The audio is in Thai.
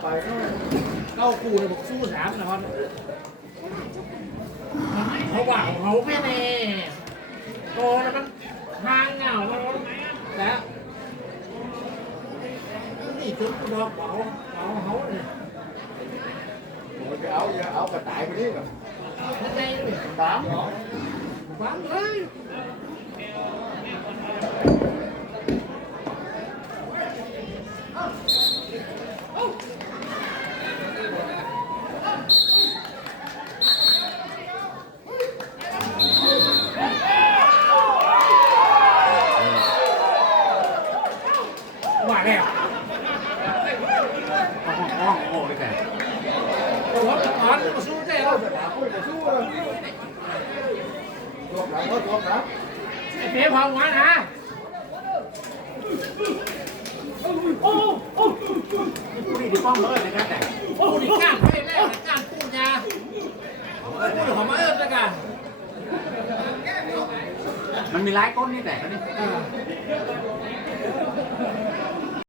ไปเก้าคู่เลยบอกสู้สามนะครับเขาว่าของเขาแค่แน่โตแล้วมันห่างเงาแล้วแล้วนี่จุดดอกเบาเบาเขาเนี่ยโอ้ยไปเอาอย่าเอากระต่ายไปนี่ก่อนนั่นไงเลยตามฟังเลย ว่าแล้วห้องห้องโอ้ยแต่โอ้โหตอนมาสู้ได้แล้วสนามคุยกับสู้เลยตัวหลังก็ตัวครับไอ้เป๊พอมานะโอ้โอ้นี่ที่ป้องเลยนะครับแต่โอ้นี่ก้านให้แล้วก้านปูนยาปูนของมาเอิญแล้วกันมันมีหลายก้นนี่แต่นี่อ่า